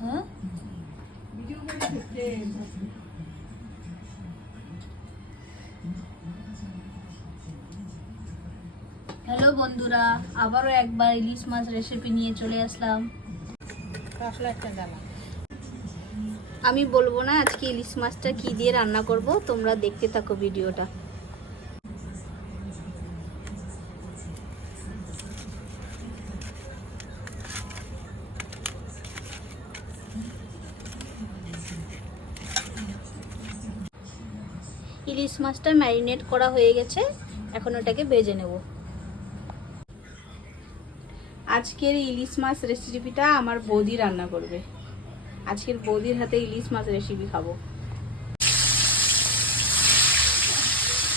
হ্যাঁ হ্যালো বন্ধুরা, আবারও একবার ইলিশ মাছ রেসিপি নিয়ে চলে আসলাম। আমি বলবো না আজকে ইলিশ মাছটা কি দিয়ে রান্না করব, তোমরা দেখতে থাকো ভিডিওটা। ইলিশ মাছটা ম্যারিনেট করা হয়ে গেছে, এখন ওটাকে ভেজে নেব। আজকের ইলিশ মাছ রেসিপিটা আমার বৌদি রান্না করবে। আজকের বৌদির হাতে ইলিশ মাছ রেসিপি খাবো।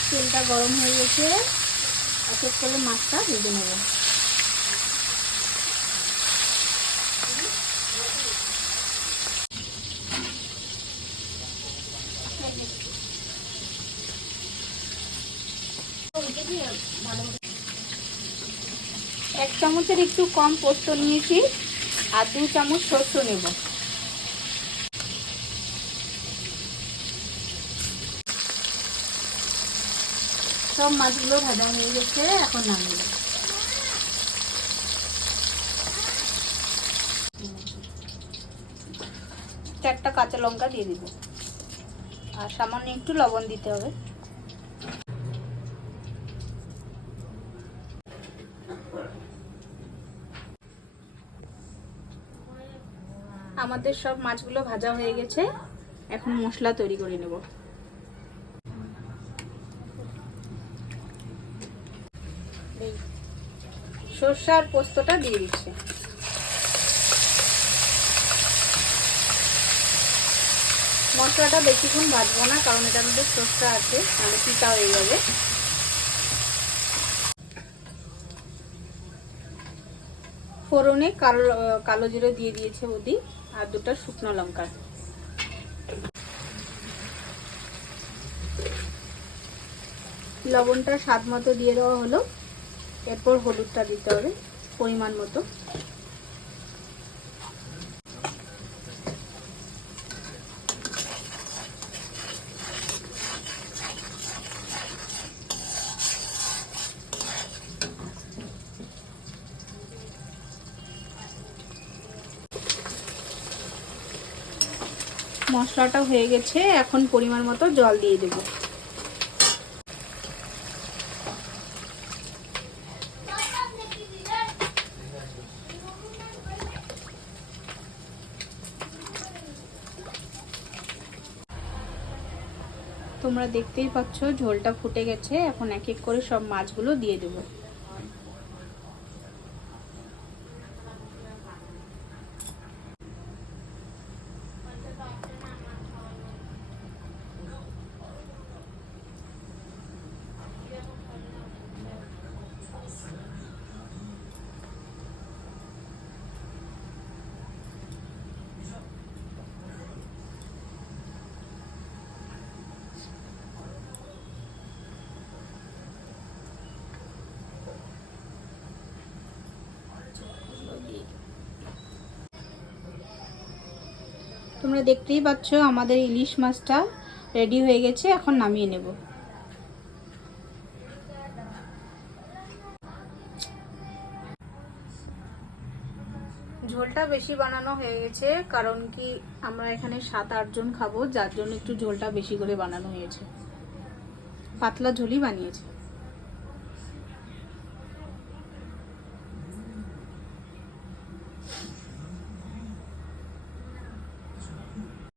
তেলটা গরম হয়ে গেছে, এক এক করে মাছটা ভেজে নেব। এক চামচের একটু কম পোস্ত নিয়েছি আর 2 চামচ সরষে নেব। সব মাছগুলো ভাজা হয়ে গেছে, এখন নামিয়ে দেব। চারটা কাঁচা লঙ্কা দিয়ে দিব আর সামান্য একটু লবণ দিতে হবে। আমাদের সব মাছগুলো ভাজা হয়ে গেছে, এখন মশলা তৈরি করে নেব। সরষে আর পোস্তটা দিয়ে দিচ্ছি। মশলাটা বেশিক্ষণ ভাজবো না, কারণ এটার মধ্যে সরষে আছে, তাহলে পিতা হয়ে যাবে। ফোড়নে কালো জিরে দিয়ে দিয়েছে বৌদি আর 2টা শুকনো লঙ্কা। লবণটা স্বাদ মতো দিয়ে দেওয়া হলো। এরপর হলুদটা দিতে হবে পরিমাণ মতো। মশলাটা হয়ে গেছে, এখন পরিমাণ মতো জল দিয়ে দেব। তোমরা দেখতেই পাচ্ছ ঝোলটা ফুটে গেছে, এখন এক এক করে সব মাছগুলো দিয়ে দেব। তোমরা দেখতেই পাচ্ছ আমাদের ইলিশ মাছটা রেডি হয়ে গেছে, এখন নামিয়ে নেব। ঝোলটা বেশি বানানো হয়ে গেছে, কারণ কি আমরা এখানে 7-8 জন খাবো, যার জন্য একটু ঝোলটা বেশি করে বানানো হয়েছে। পাতলা ঝোলই বানিয়েছে।